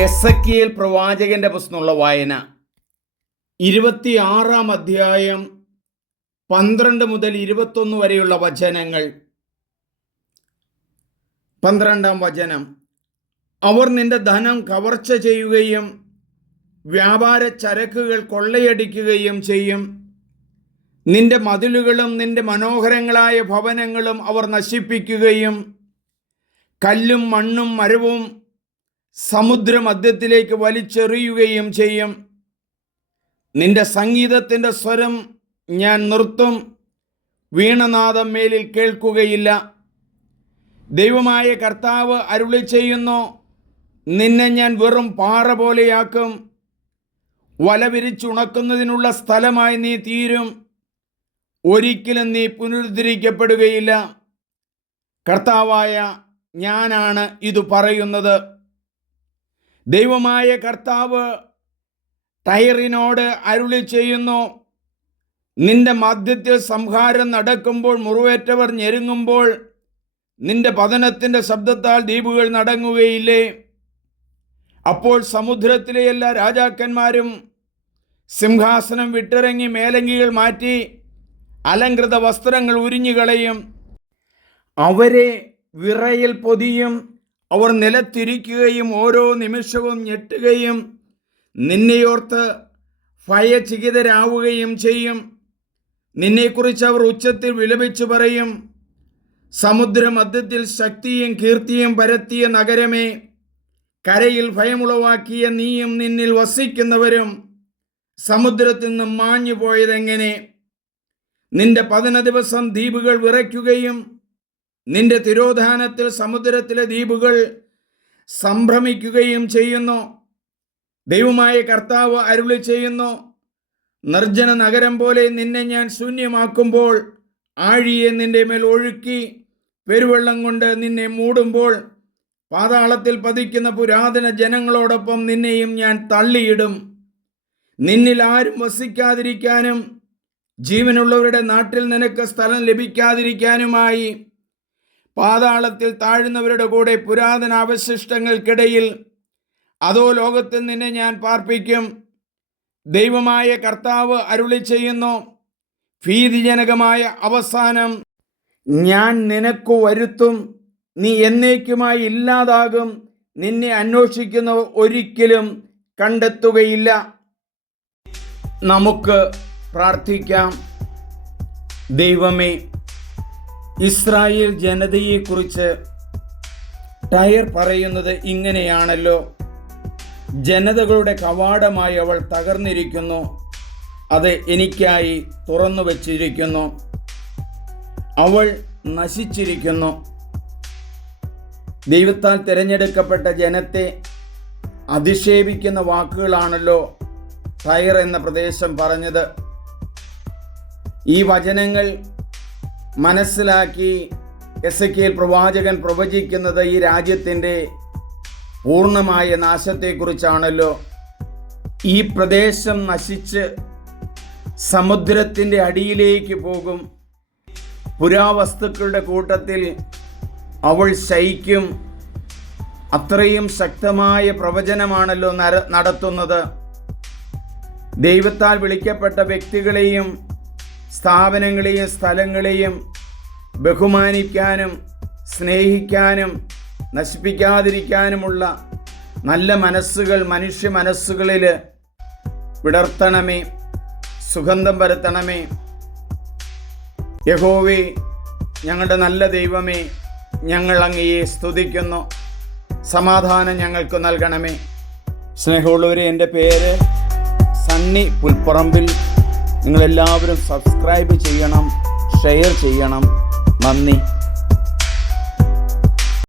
S A പ്രവാചകന്റെ പുസ്തകമുള്ള വായന. ഇരുപത്തിയാറാം അധ്യായം പന്ത്രണ്ട് മുതൽ ഇരുപത്തൊന്ന് വരെയുള്ള വചനങ്ങൾ. പന്ത്രണ്ടാം വചനം. അവർ നിന്റെ ധനം കവർച്ച ചെയ്യുകയും വ്യാപാര ചരക്കുകൾ കൊള്ളയടിക്കുകയും ചെയ്യും. നിന്റെ മതിലുകളും നിന്റെ മനോഹരങ്ങളായ ഭവനങ്ങളും അവർ നശിപ്പിക്കുകയും കല്ലും മണ്ണും മരവും സമുദ്രമധ്യത്തിലേക്ക് വലിച്ചെറിയുകയും ചെയ്യും. നിന്റെ സംഗീതത്തിന്റെ സ്വരം ഞാൻ നിർത്തും. വീണനാദം മേലിൽ കേൾക്കുകയില്ല. ദൈവമായ കർത്താവ് അരുളി ചെയ്യുന്നു നിന്നെ ഞാൻ വെറും പാറ പോലെയാക്കും. വല വിരിച്ചുണക്കുന്നതിനുള്ള സ്ഥലമായി നീ തീരും. ഒരിക്കലും നീ പുനരുദ്ധരിക്കപ്പെടുകയില്ല. കർത്താവായ ഞാനാണ് ഇത് പറയുന്നത്. ദൈവമായ കർത്താവ് ടൈറിനോട് അരുളി ചെയ്യുന്നു. നിന്റെ മധ്യത്തിൽ സംഹാരം നടക്കുമ്പോൾ മുറിവേറ്റവർ ഞെരുങ്ങുമ്പോൾ നിന്റെ പതനത്തിന്റെ ശബ്ദത്താൽ ദ്വീപുകൾ നടങ്ങുകയില്ലേ? അപ്പോൾ സമുദ്രത്തിലെ എല്ലാ രാജാക്കന്മാരും സിംഹാസനം വിട്ടിറങ്ങി മേലങ്കികൾ മാറ്റി അലങ്കൃത വസ്ത്രങ്ങൾ ഉരിഞ്ഞുകളയും. അവരെ വിറയിൽ പൊതിയും. അവർ നിലത്തിരിക്കുകയും ഓരോ നിമിഷവും ഞെട്ടുകയും നിന്നെയോർത്ത് ഭയചികിതരാവുകയും ചെയ്യും. നിന്നെക്കുറിച്ച് അവർ ഉച്ചത്തിൽ വിലപിച്ചു പറയും. സമുദ്രമധ്യത്തിൽ ശക്തിയും കീർത്തിയും പരത്തിയ നഗരമേ കരയിൽ ഭയമുളവാക്കിയ നീയും നിന്നിൽ വസിക്കുന്നവരും സമുദ്രത്തിൽ നിന്നും മാഞ്ഞു പോയതെങ്ങനെ നിന്റെ പതിന ദിവസം ദ്വീപുകൾ വിറയ്ക്കുകയും നിന്റെ തിരോധാനത്തിൽ സമുദ്രത്തിലെ ദ്വീപുകൾ സംഭ്രമിക്കുകയും ചെയ്യുന്നു. ദൈവമായ കർത്താവ് അരുളി ചെയ്യുന്നു നിർജന നഗരം പോലെ നിന്നെ ഞാൻ ശൂന്യമാക്കുമ്പോൾ ആഴിയെ നിന്റെ മേൽ ഒഴുക്കി പെരുവെള്ളം കൊണ്ട് നിന്നെ മൂടുമ്പോൾ പാതാളത്തിൽ പതിക്കുന്ന പുരാതന ജനങ്ങളോടൊപ്പം നിന്നെയും ഞാൻ തള്ളിയിടും. നിന്നിൽ ആരും വസിക്കാതിരിക്കാനും ജീവനുള്ളവരുടെ നാട്ടിൽ നിനക്ക് സ്ഥലം ലഭിക്കാതിരിക്കാനുമായി പാതാളത്തിൽ താഴ്ന്നവരുടെ കൂടെ പുരാതന അവശിഷ്ടങ്ങൾക്കിടയിൽ അതോ ലോകത്തിൽ നിന്നെ ഞാൻ പാർപ്പിക്കും. ദൈവമായ കർത്താവ് അരുളി ചെയ്യുന്നു. ഭീതിജനകമായ അവസാനം ഞാൻ നിനക്കു വരുത്തും. നീ എന്നേക്കുമായി ഇല്ലാതാകും. നിന്നെ അന്വേഷിക്കുന്നവർ ഒരിക്കലും കണ്ടെത്തുകയില്ല. നമുക്ക് പ്രാർത്ഥിക്കാം. ദൈവമേ ഇസ്രായേൽ ജനതയെക്കുറിച്ച് ടയർ പറയുന്നത് ഇങ്ങനെയാണല്ലോ. ജനതകളുടെ കവാടമായി അവൾ തകർന്നിരിക്കുന്നു. അത് എനിക്കായി തുറന്നു വച്ചിരിക്കുന്നു. അവൾ നശിച്ചിരിക്കുന്നു. ദൈവത്താൽ തിരഞ്ഞെടുക്കപ്പെട്ട ജനത്തെ അധിക്ഷേപിക്കുന്ന വാക്കുകളാണല്ലോ ടയർ എന്ന പ്രദേശം പറഞ്ഞത്. ഈ വചനങ്ങൾ മനസ്സിലാക്കി എസ് എ കെ പ്രവാചകൻ പ്രവചിക്കുന്നത് ഈ രാജ്യത്തിന്റെ പൂർണമായ നാശത്തെക്കുറിച്ചാണല്ലോ. ഈ പ്രദേശം നശിച്ച് സമുദ്രത്തിന്റെ അടിയിലേക്ക് പോകും. പുരാവസ്തുക്കളുടെ കൂട്ടത്തിൽ അവൾ ശയിക്കും. അത്രയും ശക്തമായ പ്രവചനമാണല്ലോ നടത്തുന്നത്. ദൈവത്താൽ വിളിക്കപ്പെട്ട വ്യക്തികളെയും സ്ഥാപനങ്ങളെയും സ്ഥലങ്ങളെയും ബഹുമാനിക്കാനും സ്നേഹിക്കാനും നശിപ്പിക്കാതിരിക്കാനുമുള്ള നല്ല മനസ്സുകൾ മനുഷ്യ മനസ്സുകളിൽ വിടർത്തണമേ സുഗന്ധം പരത്തണമേ. യഹോവേ ഞങ്ങളുടെ നല്ല ദൈവമേ ഞങ്ങൾ അങ്ങയെ സ്തുതിക്കുന്നു. സമാധാനം ഞങ്ങൾക്ക് നൽകണമേ. സ്നേഹമുള്ളവരെ എന്റെ പേര് സണ്ണി പുൽപ്പറമ്പിൽ. നിങ്ങളെല്ലാവരും സബ്സ്ക്രൈബ് ചെയ്യണം ഷെയർ ചെയ്യണം. നന്ദി.